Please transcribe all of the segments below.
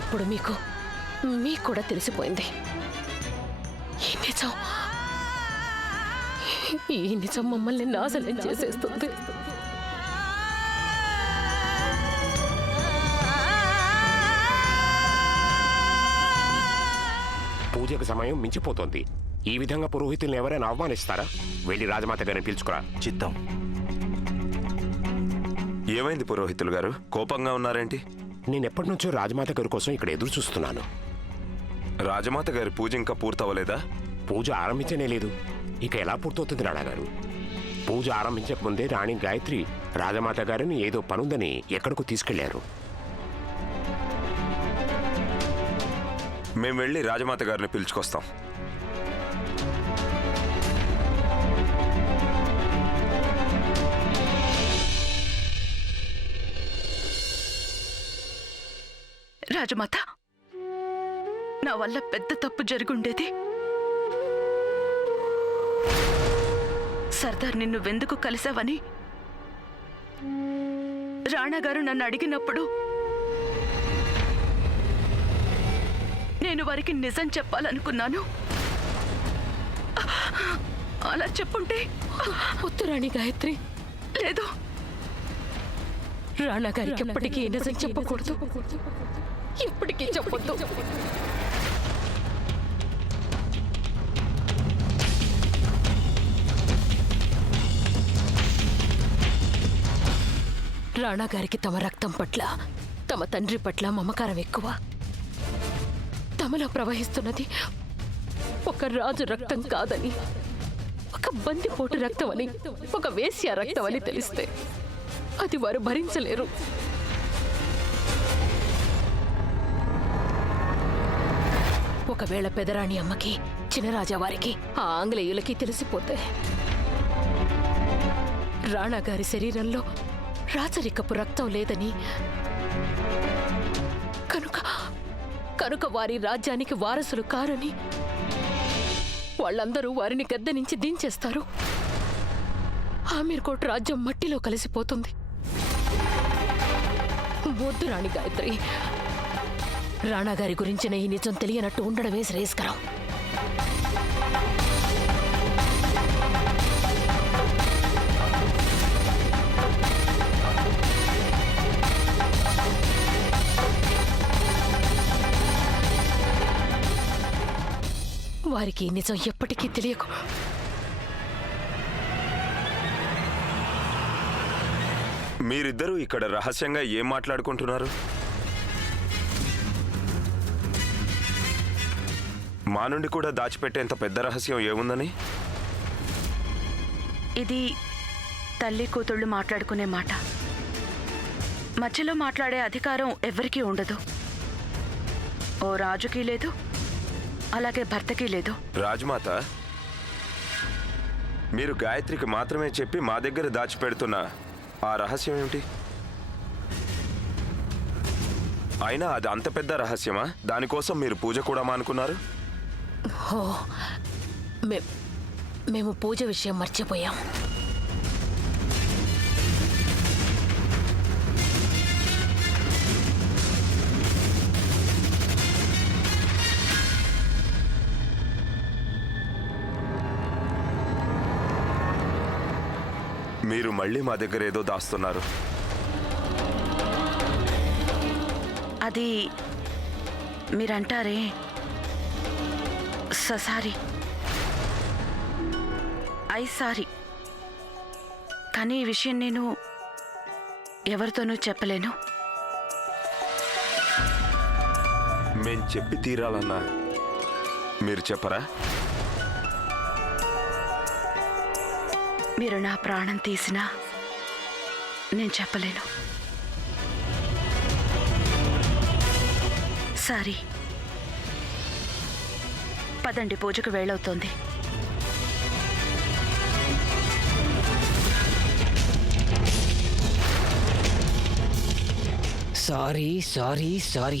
ఇప్పుడు మీకు కూడా తెలిసిపోయింది. ఈ నిజం మమ్మల్ని నాశనం చేసేస్తుంది. పూజకు సమయం మించిపోతోంది. ఈ విధంగా పురోహితుల్ని ఎవరైనా అవమానిస్తారా? వెళ్ళి రాజమాత గారిని పిలుచుకురా. చిత్తం. ఏమైంది పురోహితులు గారు, కోపంగా ఉన్నారేంటి? నేనెప్పటి నుంచో రాజమాత గారి కోసం ఇక్కడ ఎదురు చూస్తున్నాను. రాజమాత గారి పూజ ఇంకా పూర్తవలేదా? పూజ ఆరంభించనే లేదు. ఇక ఎలా పూర్తవుతుంది రాణాగారు? పూజ ఆరంభించకముందే రాణి గాయత్రి రాజమాత గారిని ఏదో పనుందని ఎక్కడికో తీసుకెళ్లారు. మేము వెళ్ళి రాజమాత గారిని పిలుచుకొస్తాం. రాజమాత, నా వల్ల పెద్ద తప్పు జరుగుండేది. సర్దార్ నిన్ను వెందుకు కలిసావని రాణాగారు నన్ను అడిగినప్పుడు నేను వారికి నిజం చెప్పాలనుకున్నాను. అలా చెప్పుంటే. వద్దు రాణి గాయత్రి, లేదు, రాణా గారికి ఎప్పటికీ నిజం చెప్పకూడదు. ఎప్పటికీ చెప్పొద్దు. రాణా గారికి తమ రక్తం పట్ల, తమ తండ్రి పట్ల మమకారం ఎక్కువ. తమలో ప్రవహిస్తున్నది ఒక రాజు రక్తం కాదని, ఒక బందిపోటు రక్తం అని, ఒక వేశ్య రక్తం అని తెలిస్తే అది వారు భరించలేరు. ఒకవేళ పెదరాణి అమ్మకి, చినరాజా వారికి, ఆ ఆంగ్లేయులకి తెలిసిపోతే రాణా గారి శరీరంలో రాచరికపు రక్తం లేదని, కనుక వారి రాజ్యానికి వారసులు కారని వాళ్ళందరూ వారిని గద్దె నుంచి దించేస్తారు. ఆమీర్కోట్ రాజ్యం మట్టిలో కలిసిపోతుంది. వద్దు రాణి గాయత్రి, రాణా గారి గురించిన ఈ నిజం తెలియనట్టు ఉండడమే శ్రేయస్కరం. వారికి నిజం ఎప్పటికీ తెలియకు. మీరిద్దరూ ఇక్కడ రహస్యంగా ఏం మాట్లాడుకుంటున్నారు? మా నుండి కూడా దాచిపెట్టేంత పెద్ద రహస్యం ఏముందని? ఇది తల్లి కూతుళ్ళు మాట్లాడుకునే మాట. మధ్యలో మాట్లాడే అధికారం ఎవరికీ ఉండదు. ఓ రాజుకి లేదు, అలాగే భర్తకి లేదు. రాజమాత, మీరు గాయత్రికి మాత్రమే చెప్పి మా దగ్గర దాచిపెడుతున్న ఆ రహస్యం ఏమిటి? అయినా అది అంత పెద్ద రహస్యమా? దానికోసం మీరు పూజ కూడా మానుకున్నారు? మేము పూజ విషయం మర్చిపోయాం. మీరు మళ్ళీ మా దగ్గర ఏదో దాస్తున్నారు. అది మీరంటారే సారీ, సారీ, కానీ ఈ విషయం నేను ఎవరితోనూ చెప్పలేను. మేం చెప్పి తీరాలన్నా మీరు చెప్పరా? మీరు నా ప్రాణం తీసినా నేను చెప్పలేను. సారీ. పదండి, పూజకు వేళవుతోంది. సారీ సారీ సారీ,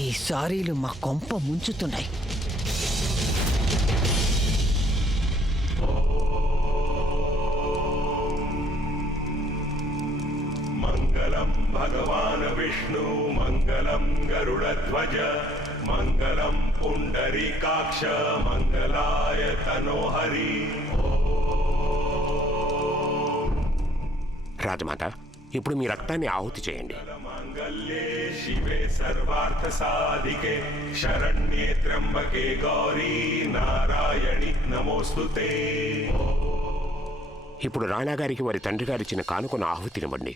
ఈ సారీలు మా కొంప ముంచుతున్నాయి. మంగళం భగవాన్ విష్ణు మంగళం मङ्गलं गरुडध्वज मङ्गलं पुण्डरीकाक्ष मङ्गलाय तनोहरि। రాజమాత ఇప్పుడు మీ రక్తాన్ని ఆహుతి చేయండి. मङ्गल्ये शिवे सर्वार्थसाधिके शरण्ये त्र्यम्बके गौरी नारायणि नमोस्तुते। ఇప్పుడు రాణాగారికి వారి తండ్రి గారు ఇచ్చిన కానుకను ఆహుతినివ్వండి.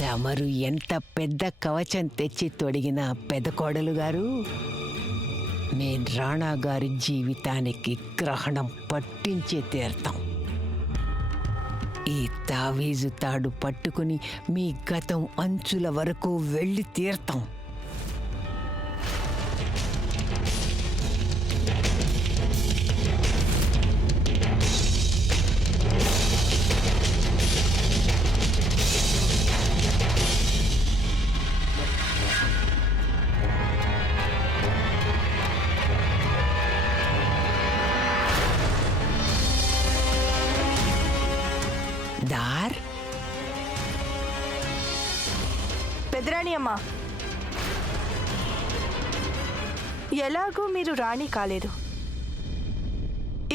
తమరు ఎంత పెద్ద కవచం తెచ్చి తొడిగిన పెద్ద కోడలు గారు, నేను రాణా గారి జీవితానికి గ్రహణం పట్టించే తీరుతాం. ఈ తావీజు తాడు పట్టుకుని మీ గతం అంచుల వరకు వెళ్ళి తీరుతాం. దార్ పెదరాణి అమ్మా, ఎలాగూ మీరు రాణి కాలేదు.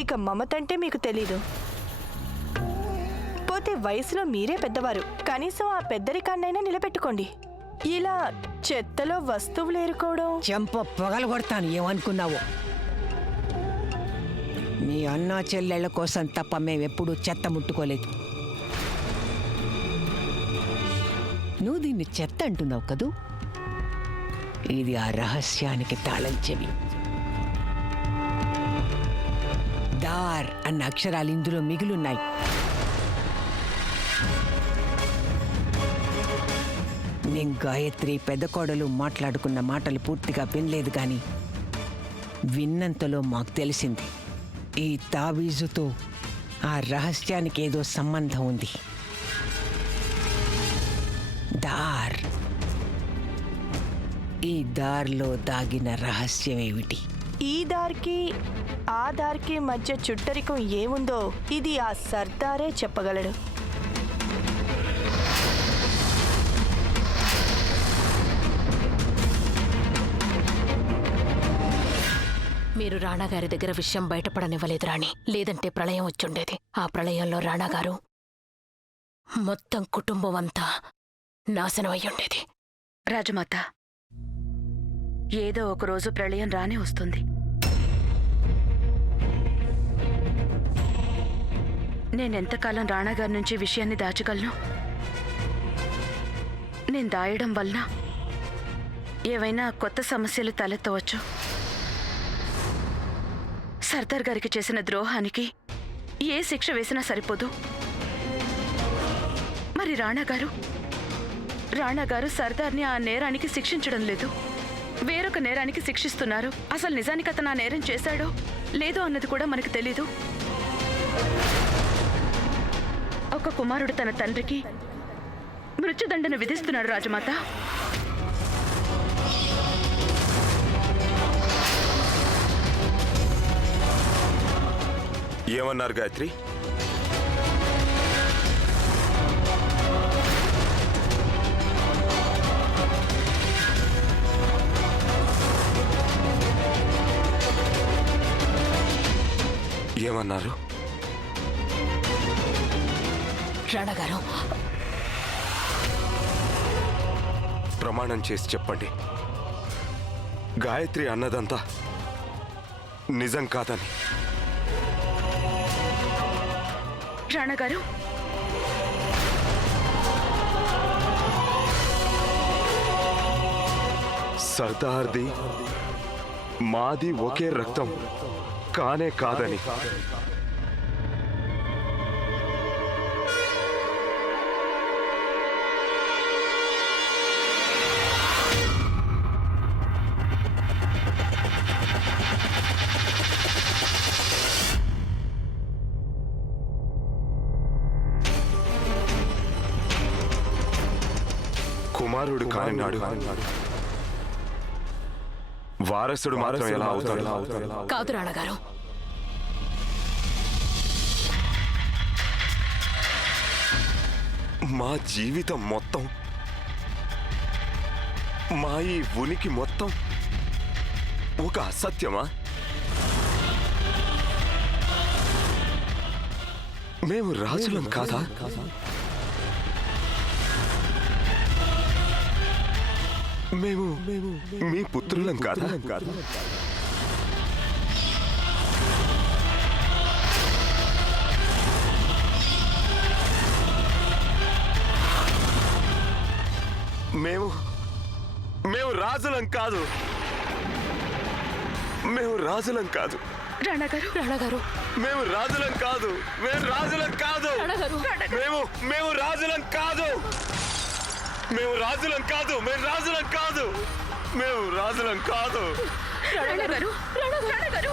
ఇక మమతంటే మీకు తెలీదు. పోతే వయసులో మీరే పెద్దవారు, కనీసం ఆ పెద్దరికాన్నైనా నిలబెట్టుకోండి. ఇలా చెత్తలో వస్తువులు ఏరుకోవడం. చెంప పొగలు కొడతాను, ఏమనుకున్నావు? మీ అన్నా చెల్లెళ్ళ కోసం తప్ప మేమెప్పుడూ చెత్త ముట్టుకోలేదు. నువ్వు దీన్ని చెత్త అంటున్నావు కదూ? ఇది ఆ రహస్యానికి తాళం చెవి. దార్ అన్న అక్షరాలు ఇందులో మిగిలున్నాయి. నేను గాయత్రి పెద్ద కోడలు మాట్లాడుకున్న మాటలు పూర్తిగా వినలేదు, కానీ విన్నంతలో మాకు తెలిసింది ఈ తావీజుతో ఆ రహస్యానికి ఏదో సంబంధం ఉంది. దార్, ఈ దారిలో దాగిన రహస్యం ఏమిటి? ఈ దారికి ఆ దారికి మధ్య చుట్టరికం ఏముందో ఇది ఆ సర్దారే చెప్పగలడు. మీరు రాణాగారి దగ్గర విషయం బయటపడనివ్వలేదు రాణి, లేదంటే ప్రళయం వచ్చుండేది. ఆ ప్రళయంలో రాణాగారు మొత్తం కుటుంబం అంతా నాశనం అయ్యుండేది. రాజమాత, ఏదో ఒకరోజు ప్రళయం రానే వస్తుంది. నేనెంతకాలం రాణాగారి నుంచి విషయాన్ని దాచగలను? నేను దాయడం వల్ల ఏవైనా కొత్త సమస్యలు తలెత్తవచ్చు. సర్దార్ గారికి చేసిన ద్రోహానికి ఏ శిక్ష వేసినా సరిపోదు. మరి రాణాగారు సర్దార్ని ఆ నేరానికి శిక్షించడం లేదు, వేరొక నేరానికి శిక్షిస్తున్నారు. అసలు నిజానికి అతను ఆ నేరం చేశాడో లేదో అన్నది కూడా మనకు తెలీదు. ఒక కుమారుడు తన తండ్రికి మృత్యుదండను విధిస్తున్నాడు. రాజమాత, ఏమన్నారు గాయత్రి? ఏమన్నారు? రాణగారు, ప్రమాణం చేసి చెప్పండి, గాయత్రి అన్నదంతా నిజం కాదని. రాణగారు, సర్దార్ది మాది ఒకే రక్తం కానే కాదని. కుమారుడు కానినాడు వారసుడు మాత్రం ఎలా అవుతాడు? కాదు రాణగారు. మా జీవితం మొత్తం, మా ఈ ఉనికి మొత్తం ఒక అసత్యమా? మేము రాజులం కాదా? మేము మీ పుత్రులం కాదా? మేము రాజులం కాదు. మేము రాజులం కాదు. రాణగారు, రాణగారు, మేము రాజులం కాదు. మేము రాజులం కాదు. రాణగారు, మేము రాజులం కాదు. మేము రాజులం కాదు. మేము రాజులం కాదు. మేము రాజులం కాదు. రాణగారు, రాణగారు,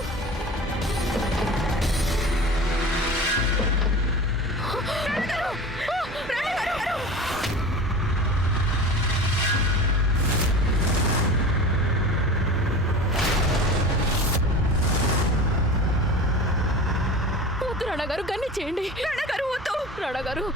వద్దు రాణగారు, గన్ని చేయండి. రాణగారు, వద్దు. రాణగారు,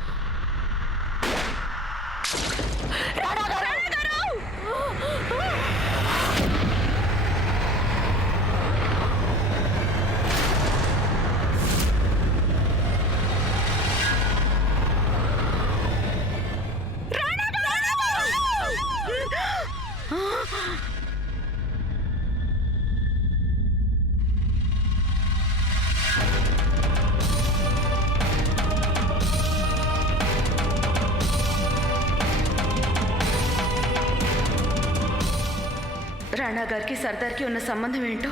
రాణా గారికి సర్దార్కి ఉన్న సంబంధం ఏంటో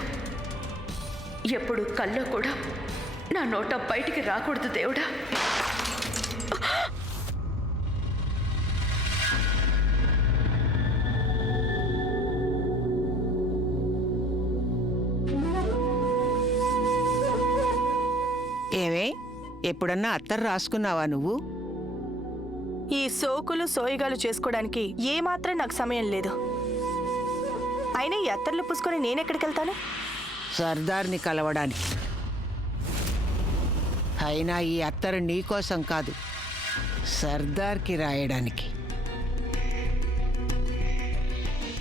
ఎప్పుడు కల్లో కూడా నా నోట బయటికి రాకూడదు దేవుడా. ఏమే, ఎప్పుడన్నా అత్తరు రాసుకున్నావా నువ్వు? ఈ సోకులు సోయిగాలు చేసుకోవడానికి ఏమాత్రం నాకు సమయం లేదు. అయినా ఈ అత్తర్లు పూసుకొని నేనెక్కడికి వెళ్తాను? సర్దార్ని కలవడానికి. అయినా ఈ అత్తరు నీకోసం కాదు, సర్దార్కి రాయడానికి.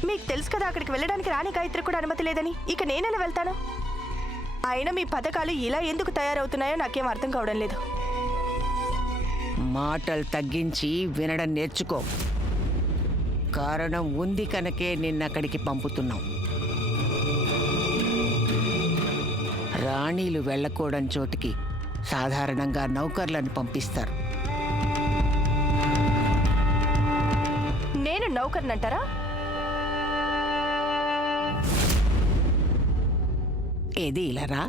మీకు తెలుసు కదా అక్కడికి వెళ్ళడానికి రాణి గాయత్రి కూడా అనుమతి లేదని. ఇక నేనెలా వెళ్తాను? అయినా మీ పథకాలు ఇలా ఎందుకు తయారవుతున్నాయో నాకేం అర్థం కావడం లేదు. మాటలు తగ్గించి వినడం నేర్చుకో. కారణం ఉంది కనుకే నిన్నక్కడికి పంపుతున్నాం. రాణీలు వెళ్ళకూడని చోటికి సాధారణంగా నౌకర్లను పంపిస్తారు. నేను నౌకర్నంటారా? ఏది ఇలా రా.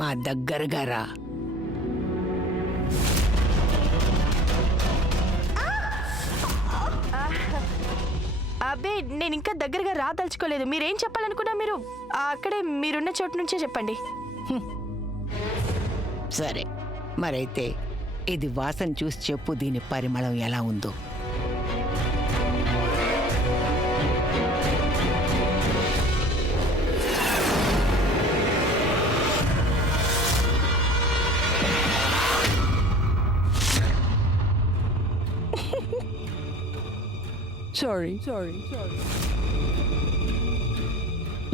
మా దగ్గరగా రా. అబ్బే, నేను ఇంకా దగ్గరగా రాదలుచుకోలేదు. మీరేం చెప్పాలనుకున్నా మీరు అక్కడే మీరున్న చోటు నుంచే చెప్పండి. సరే, మరైతే ఇది వాసన చూసి చెప్పు, దీని పరిమళం ఎలా ఉందో. Sorry.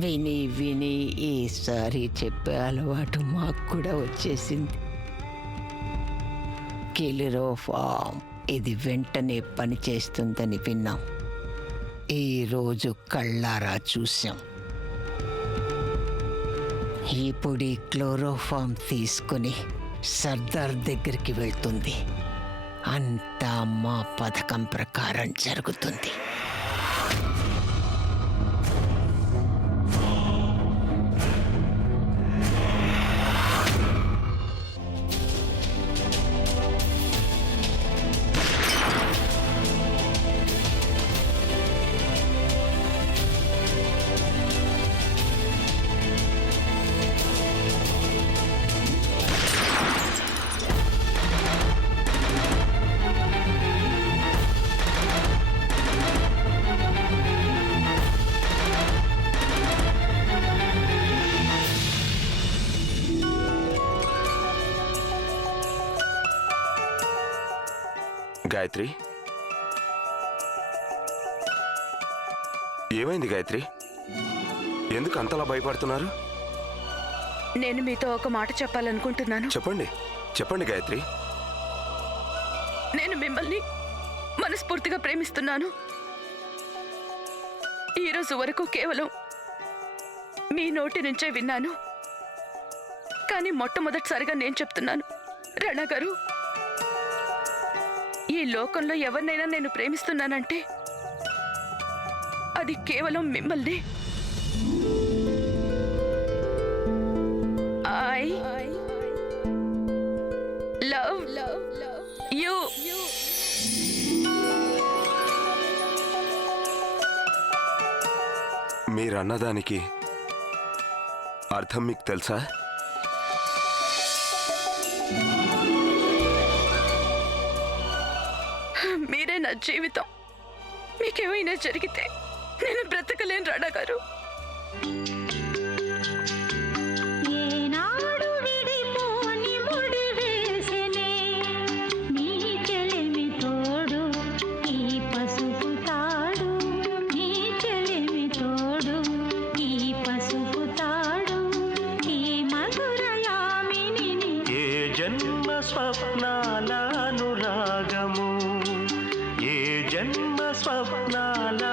విని విని ఈసారి చెప్పే అలవాటు మాకు కూడా వచ్చేసింది. కిలిరోఫామ్ ఇది వెంటనే పనిచేస్తుందని విన్నాం. ఈరోజు కళ్ళారా చూసాం. ఇప్పుడు ఈ క్లోరోఫామ్ తీసుకుని సర్దార్ దగ్గరికి వెళ్తుంది. అంతా మా పథకం ప్రకారం జరుగుతుంది. గాయత్రి, ఏమైంది గాయత్రి? ఎందుకు అంతలా భయపడుతున్నారు? నేను మీతో ఒక మాట చెప్పాలనుకుంటున్నాను. చెప్పండి చెప్పండి గాయత్రి. నేను మిమ్మల్ని మనస్ఫూర్తిగా ప్రేమిస్తున్నాను. ఈరోజు వరకు కేవలం మీ నోటి నుంచే విన్నాను. కానీ మొట్టమొదటిసారిగా నేను చెప్తున్నాను, రాణా గారు, ఈ లోకంలో ఎవరినైనా నేను ప్రేమిస్తున్నానంటే అది కేవలం మిమ్మల్ని. I love you. మీరన్నదానికి అర్థం మీకు తెలుసా? మీరే నా జీవితం. మీకేమైనా జరిగితే నేను బ్రతకలేను రాణా గారు.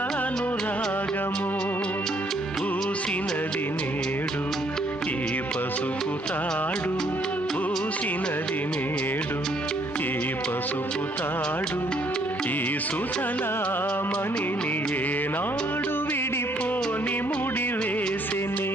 స్వప్నాలనురాగము పూసినది నేడు ఈ పసుపు తాడు, పూసినది నేడు ఈ పసుపు తాడు. ఈ సుతలామణిని ఏనాడు విడిపోని ముడి వేసెనే,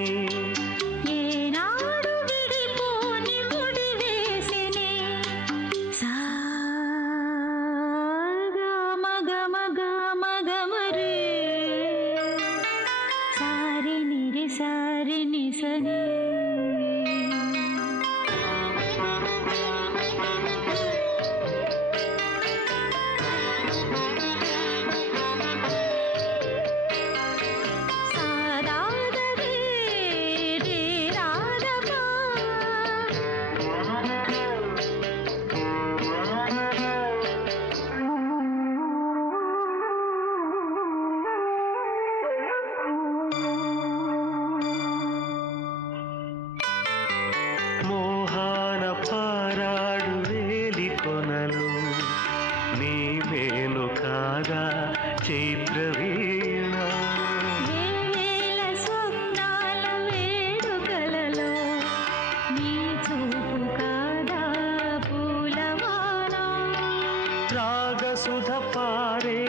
రాగసుధ పాడే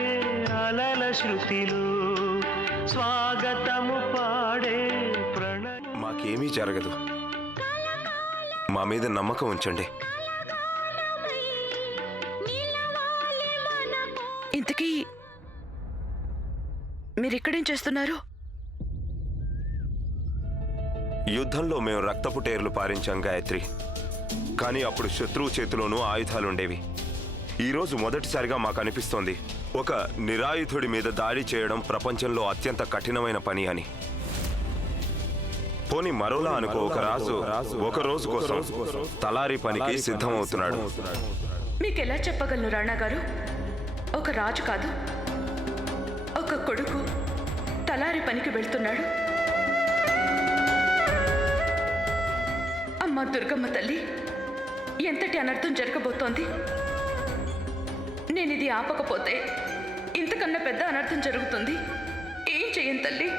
అలల శృతిలు స్వాగతము పాడే ప్రణయ. మాకేమీ జరగదు, మా మీద నమ్మకం ఉంచండి. ఇంతకీ మీరిక్కడేం చేస్తున్నారు? యుద్ధంలో మేము రక్తపు టేర్లు పారించాం గాయత్రి. కానీ అప్పుడు శత్రువు చేతిలోనూ ఆయుధాలుండేవి. ఈరోజు మొదటిసారిగా మాకు అనిపిస్తోంది ఒక నిరాయుధుడి మీద దాడి చేయడం ప్రపంచంలో అత్యంత కఠినమైన పని అని. పోనీ మరోలా అనుకో, ఒక రోజు కోసం తలారి పనికి సిద్ధమవుతున్నాడు. మీకెలా చెప్పగలను రాణా గారు? ఒక రాజు కాదు, ఒక కొడుకు తలారి పనికి వెళ్తున్నాడు. అమ్మ దుర్గమ్మ తల్లి, ఎంతటి అనర్థం జరగబోతోంది. నేను ఇది ఆపకపోతే ఇంతకన్నా పెద్ద అనర్థం జరుగుతుంది. ఏం చెయ్యను తల్లి.